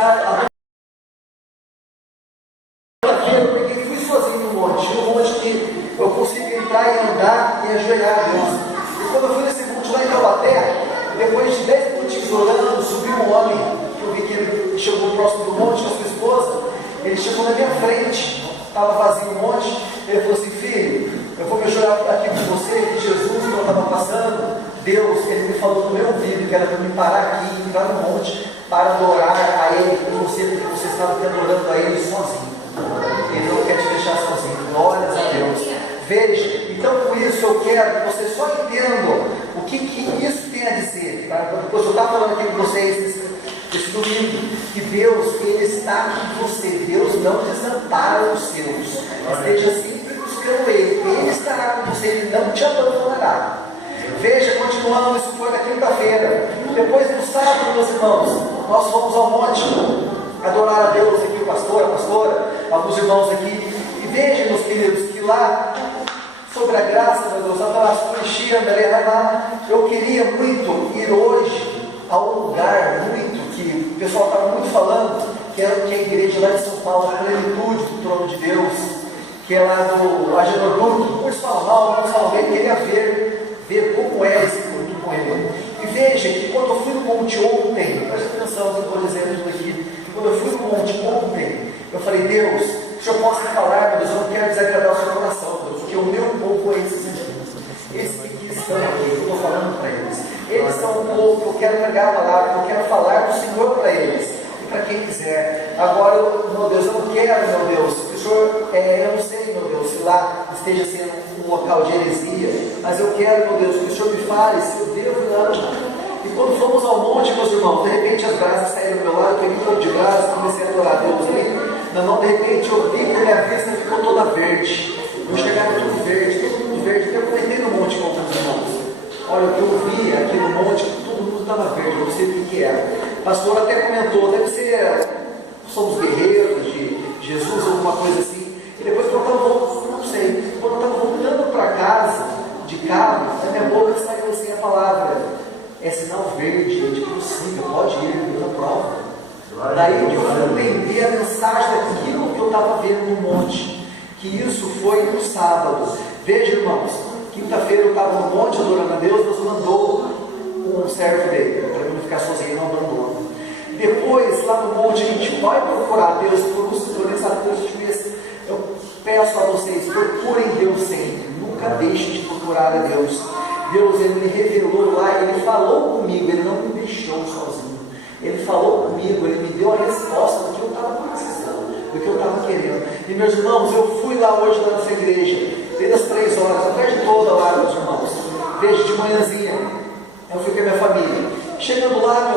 a eu peguei e fui sozinho no monte que eu consigo entrar e andar e ajoelhar a Deus. E quando eu fui nesse monte lá em Taubaté, depois de 10 minutinhos orando, subiu um homem, que eu vi que ele chegou próximo do monte com a sua esposa. Ele chegou na minha frente, estava vazio o monte. Ele falou assim: filho, eu vou me ajoelhar aqui com você, que Jesus, quando eu estava passando, Deus, ele me falou no meu ouvido que era para me parar aqui, entrar no monte, para adorar a Ele com você, porque você estava adorando a Ele sozinho. Ele não quer te deixar sozinho. Glórias a Deus. Veja, então com isso eu quero que vocês só entendam o que isso tem a dizer. Tá? Depois eu estava falando aqui com vocês esse domingo, que Deus, Ele está com você. Deus não desampara os seus. Esteja sempre buscando Ele. Ele estará com você, Ele não te abandonará. Veja, continuando, isso foi na quinta-feira. Depois do sábado, meus irmãos, nós fomos ao monte adorar a Deus aqui, o pastor, a pastora, alguns irmãos aqui. E vejam, meus queridos, que lá, sobre a graça de Deus, eu queria muito ir hoje a um lugar muito que o pessoal estava muito falando, que era a igreja lá de São Paulo, a plenitude do trono de Deus, que é lá do Agenor Duque. Uns falam mal, uns falam bem, queria ver como é esse culto com ele. E veja que quando eu fui no monte ontem, presta atenção que eu vou dizer isso aqui, quando eu fui no monte ontem, eu falei: Deus, o Senhor possa falar, meu Deus, eu não quero desagradar o seu coração, Deus, porque o meu povo é esses que estão aqui, que eu estou falando para eles. Eles são um povo que eu quero pregar a palavra, que eu quero falar do Senhor para eles, e para quem quiser. Agora, meu Deus, eu não quero, meu Deus, o Senhor, eu não sei, meu Deus, se lá esteja sendo um local de heresia, mas eu quero, meu Deus, que o Senhor me fale se eu devo ir lá. E quando fomos ao monte, meus irmãos, de repente as brasas saíram do meu lado, eu peguei um pouco de brasa e comecei a adorar a Deus ali. Na mão, de repente, eu vi que a minha vista ficou toda verde. Eu chegava tudo verde, todo mundo verde. Eu comentei no monte com os irmãos. Olha, o que eu vi aqui no monte, todo mundo estava verde, eu não sei o que era. O pastor até comentou, deve ser, somos guerreiros de Jesus, alguma coisa assim. E depois, quando eu estava voltando, não sei, quando eu estava voltando para casa, de carro, da minha boca saiu assim a palavra: é sinal verde, é de possível, pode ir, Deus aprova. Daí que eu fui entender a mensagem daquilo que eu estava vendo no monte, que isso foi no sábado. Veja, irmãos, quinta-feira eu estava no monte adorando a Deus, Deus mandou um servo dele, para eu não ficar sozinho, não abandono. Depois, lá no monte, a gente vai procurar Deus por essa coisa. Eu peço a vocês, procurem Deus sempre, nunca deixem de procurar a Deus. Deus, Ele me revelou lá, Ele falou comigo, Ele não me deixou sozinho. Ele falou comigo, Ele me deu a resposta do que eu estava precisando, do que eu estava querendo. E meus irmãos, eu fui lá hoje na nossa igreja, desde as 3 horas, a tarde toda lá, meus irmãos. Desde de manhãzinha, eu fui com a minha família. Chegando lá,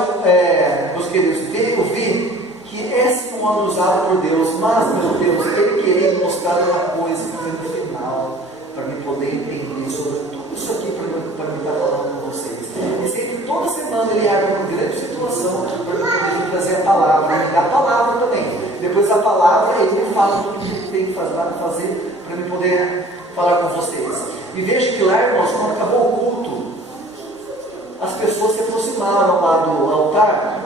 meus queridos, eu vi que esse é um ano usado por Deus, mas, meu Deus, Ele queria mostrar uma coisa no final, para me poder entender sobre tudo isso aqui, para me estar falando com vocês. E sempre, toda semana, Ele abre uma grande situação para eu poder trazer a palavra, Ele dá a palavra também. Depois da palavra, Ele me fala tudo o que Ele tem que fazer para eu poder falar com vocês. E veja que lá, irmãos, quando acabou o culto, as pessoas se aproximaram lá do altar,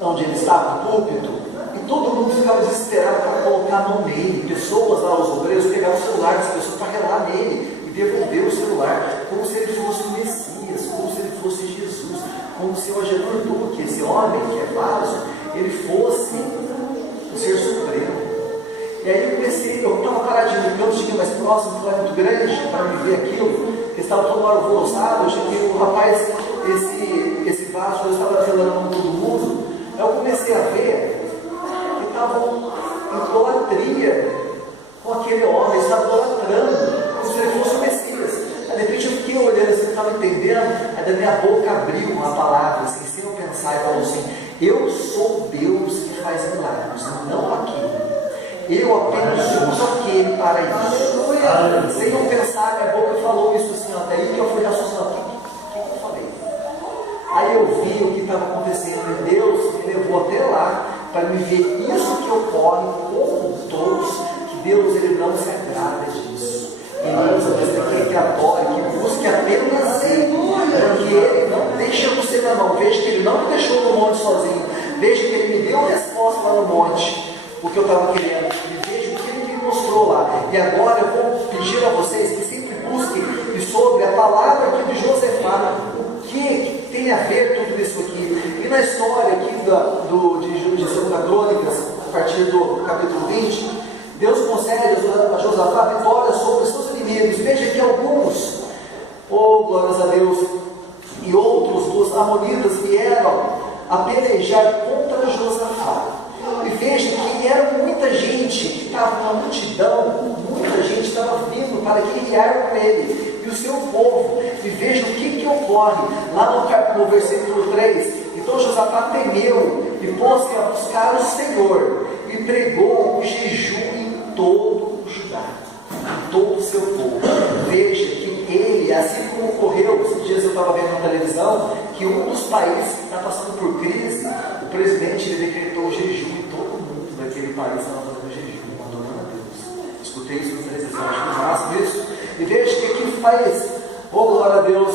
onde ele estava, no púlpito, e todo mundo ficava desesperado para colocar a mão nele. Pessoas lá, os obreiros, pegavam o celular das pessoas para relar nele e devolver o celular, como se ele fosse o Messias, como se ele fosse Jesus, como se o Agenor Duque, esse homem que é vaso, ele fosse o ser supremo. E aí eu estava paradinho no canto, cheguei mais próximo, que era muito grande para me ver aquilo, porque estava todo alvoroçado. Eu cheguei, o rapaz, esse vaso, eu estava revelando todo mundo. Aí eu comecei a ver que estavam em idolatria com aquele homem, eles estavam idolatrando, como se ele fosse o Messias. Aí de repente eu fiquei olhando assim, não estava entendendo, aí da minha boca abriu uma palavra, assim, sem eu pensar, e falou assim: eu sou Deus que faz milagres, não aquilo. Eu apenas uso aquele para isso. Sem eu pensar, minha boca falou isso assim, até aí que eu fui raciocinando. O que eu falei? Aí eu vi o que estava acontecendo, e Deus me levou até lá para me ver isso que ocorre com todos, que Deus, Ele não se agrada disso. Ele usa aquele que adore, que busque apenas Ele, porque Ele não deixa você na mão. Veja que Ele não me deixou no monte sozinho. Veja que ele me deu a resposta lá no monte, o que eu estava querendo. E veja o que ele me mostrou lá. E agora eu vou pedir a vocês que sempre busquem sobre a palavra aqui de Josafá, o que tem a ver tudo isso aqui. E na história aqui de 2 Crônicas, a partir do capítulo 20, Deus concede a Josafá vitória sobre os seus inimigos. Veja que alguns, glórias a Deus, e outros dos amonitas vieram a pelejar contra Josafá. E veja que era muita gente que estava na multidão, muita gente estava vindo para guerrear com ele e o seu povo. E veja o que ocorre lá no versículo 3. Então Josafá temeu e pôs-se a buscar o Senhor e pregou o jejum em todo o Judá, em todo o seu povo. Veja que ele, assim como ocorreu, esses dias eu estava vendo na televisão, que um dos países que está passando por crise, o presidente ele decretou jejum e todo mundo daquele país estava fazendo jejum, adorando a Deus. Escutei isso na televisão, acho que máximo isso. E veja que aqui faz, glória a Deus,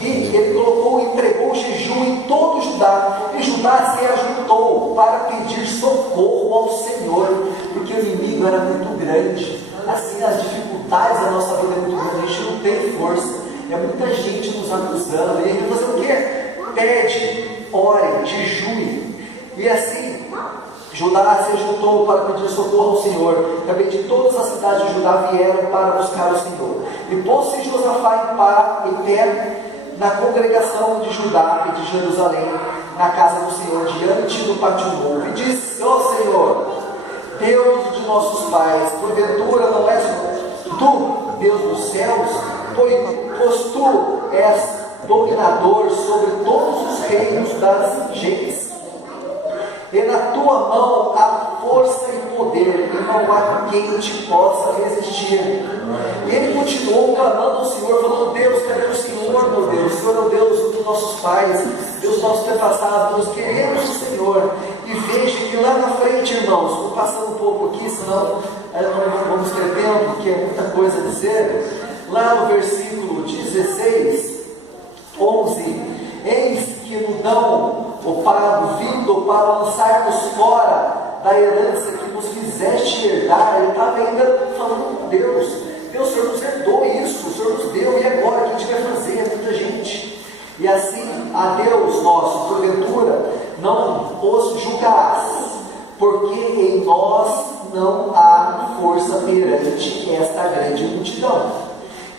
e ele colocou e entregou o jejum em todo o Judá, e Judá se ajuntou para pedir socorro ao Senhor, porque o inimigo era muito grande. Assim, as dificuldades da nossa vida é muito grande, a gente não tem força, é muita gente nos acusando, e ele vai fazer o quê? Pede, ore, jejue. E assim, Judá se juntou para pedir socorro ao Senhor. Também de todas as cidades de Judá vieram para buscar o Senhor. E pôs-se Josafá em pé na congregação de Judá e de Jerusalém, na casa do Senhor, diante do pátio novo, e disse: ó Senhor, Deus de nossos pais, porventura não és tu, Deus dos céus, pois tu és dominador sobre todos os reinos das gentes, e na tua mão há força e poder, e não há quem te possa resistir. E ele continuou clamando ao Senhor, falando: Deus, cadê o Senhor, meu Deus? O Senhor é o Deus dos nossos pais, Deus dos nossos antepassados, nós queremos o Senhor. E veja que lá na frente, irmãos, vou passar um pouco aqui, senão não vamos ter tempo, porque é muita coisa a dizer. Lá no versículo 16, 11, eis que nos dão o pago vindo para lançarmos fora da herança que nos fizeste herdar. Ele estava ainda falando com Deus: Deus, o Senhor nos herdou isso, o Senhor nos deu, e agora o que a gente vai fazer? É muita gente. E assim, a Deus nosso, porventura, não os julgarás, porque em nós não há força perante esta grande multidão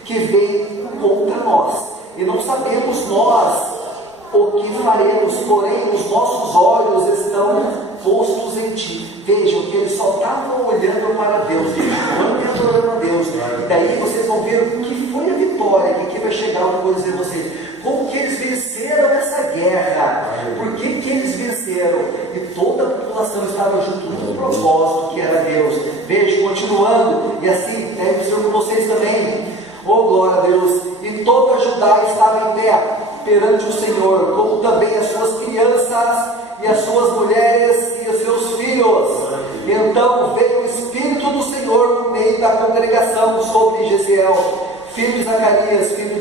que vem contra nós, e não sabemos nós o que faremos, porém os nossos olhos estão postos em ti. Vejam que eles só estavam olhando para Deus, jejuando e adorando a Deus. E daí vocês vão ver o que foi a vitória, que aqui vai chegar uma coisa a dizer vocês, como que eles venceram essa guerra, por que eles venceram, e toda a população estava junto no propósito que era Deus. Vejam, continuando, e assim, deve dizer com vocês também, glória a Deus, e toda Judá estava em pé perante o Senhor, como também as suas crianças e as suas mulheres e os seus filhos. Então veio o Espírito do Senhor no meio da congregação sobre Jesiel, filho de Zacarias, filho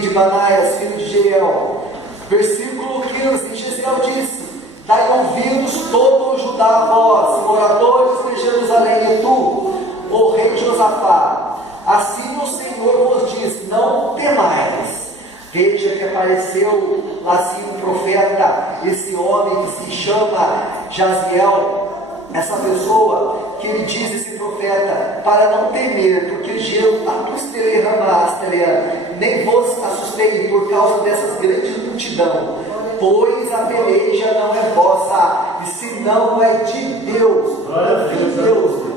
de Banaias, filho de Jeiel. Versículo 15, Jesiel disse: dai ouvidos todo o Judá, vós, moradores de Jerusalém, e tu, o rei Josafá, assim o Senhor vos diz: não temais. Veja que apareceu lá assim um profeta, esse homem que se chama Jaziel, essa pessoa que ele diz, esse profeta, para não temer, porque nem vos assustei por causa dessas grandes multidão, pois a peleja não é vossa, e se não é de Deus.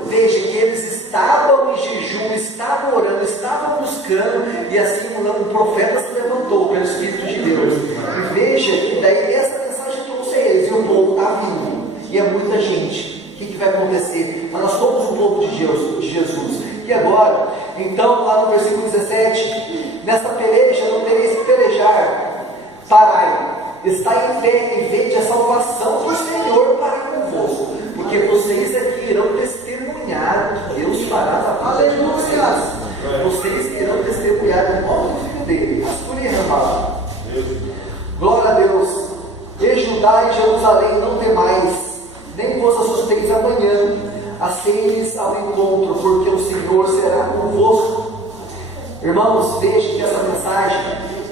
Veja que eles estavam em jejum, estavam orando, estavam buscando, e assim um profeta se levantou pelo Espírito de Deus. E veja que daí essa mensagem trouxe a eles, e o povo está vindo, e é muita gente. O que vai acontecer? Mas nós somos o povo de Jesus. E agora, então, lá no versículo 17, nessa peleja não tereis que pelejar, parai, está em pé e vede a salvação do Senhor para convosco, porque vocês aqui irão testemunhar que Deus fará a paz de vocês. Vocês irão testemunhar o nome do Filho dele, a sua irmã. Glória a Deus. E Judá Judá e Jerusalém, não temais, nem vos assusteis amanhã, assim-lhes ao encontro, porque o Senhor será convosco. Irmãos, vejam que essa mensagem,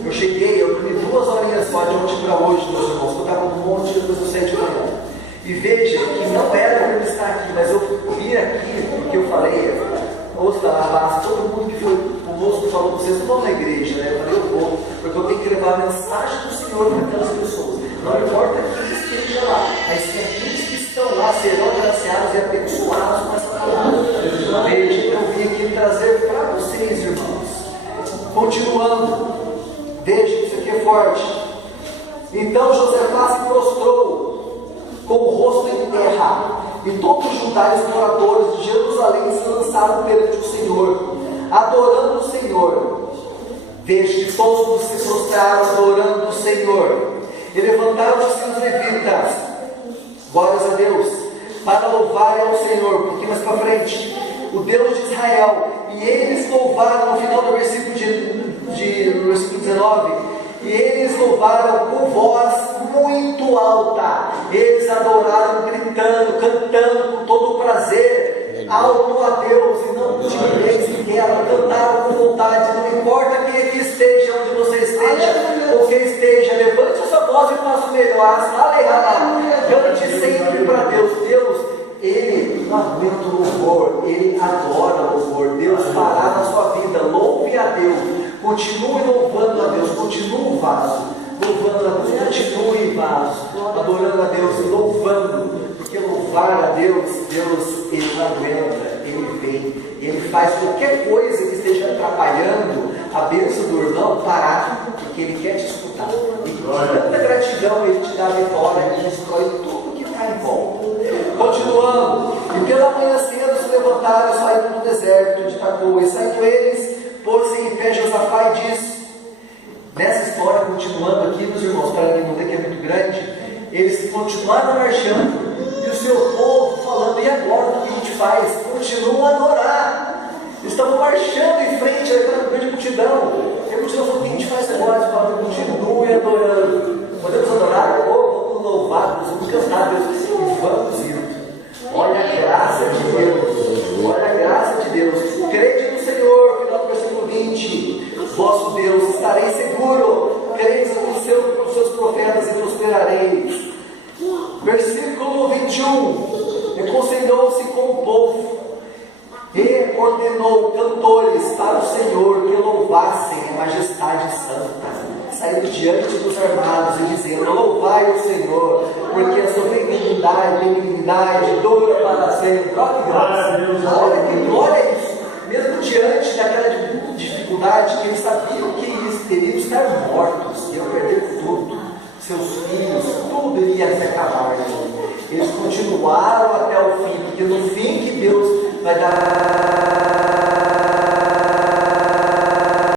eu dormi 2 horinhas só de ontem para hoje, meus irmãos, eu estava um monte depois do 7 da manhã. E veja que não era para eu estar aqui, mas eu vim aqui porque eu falei, ouça lá, todo mundo que foi, o moço falou, vocês não vão na igreja, né? Eu falei, eu vou, porque eu tenho que levar a mensagem do Senhor para aquelas pessoas. Não importa quem esteja lá, mas que aqueles que estão lá serão agraciados e abençoados com essa palavra. Veja, eu vim aqui trazer para vocês, irmãos. Continuando, veja que isso aqui é forte. Então Josafá se prostrou com o rosto em terra, e todos os Judá e os moradores de Jerusalém se lançaram perante o Senhor, adorando o Senhor. Veja que todos se prostraram adorando o Senhor. E levantaram-se os levitas, glórias a Deus, para louvarem ao Senhor. Um pouquinho mais para frente, o Deus de Israel. E eles louvaram, no final do versículo do versículo 19, e eles louvaram com voz muito alta. Eles adoraram gritando, cantando com todo o prazer, alto a Deus, e não com timidez interna. Cantaram com vontade. Não importa quem aqui esteja, onde você esteja, ou quem esteja, levante a sua voz e faça o melhor. Cante sempre para Deus. Deus, Ele não aguenta o louvor, Ele adora o louvor. Deus fará na sua vida. Louve a Deus, continue louvando a Deus, continue o vaso, louvando a Deus, continue vaso, adorando a Deus, louvando, porque louvar a Deus, Ele não aguenta, Ele vem, Ele faz qualquer coisa que esteja atrapalhando a bênção do irmão parar, porque Ele quer te escutar, e com tanta gratidão Ele te dá a vitória, Ele destrói tudo que está em volta. Continuando, e pela manhã cedo se levantaram e saíram do deserto de Tecoa, e saindo eles, pôs-se em pé Josafá e disse, nessa história, continuando aqui, meus irmãos, para não ver que é muito grande, eles continuaram marchando, e o seu povo falando, e agora o que a gente faz? Continuam a adorar. Eles estavam marchando em frente àquela grande multidão, e a multidão falou, o que a gente faz agora? Eles falaram, continue adorando. Podemos adorar? Vamos louvar, vamos cantar a Deus, e vamos indo. Olha a graça de Deus, olha a graça de Deus. Crede no Senhor, final do versículo 20, vosso Deus, estarei seguro, creis nos seus profetas e prosperareis. Versículo 21, reconciliou-se com o povo e ordenou cantores para o Senhor que louvassem a majestade santa. Saíram diante dos armados e dizendo, louvai o Senhor, porque a sua benignidade dura para sempre. Olha que graça, olha que glória é isso. Mesmo diante daquela dificuldade, que eles sabiam que eles teriam estar mortos, iam perder tudo, seus filhos, tudo iria se acabar. Eles continuaram até o fim, porque no fim que Deus vai dar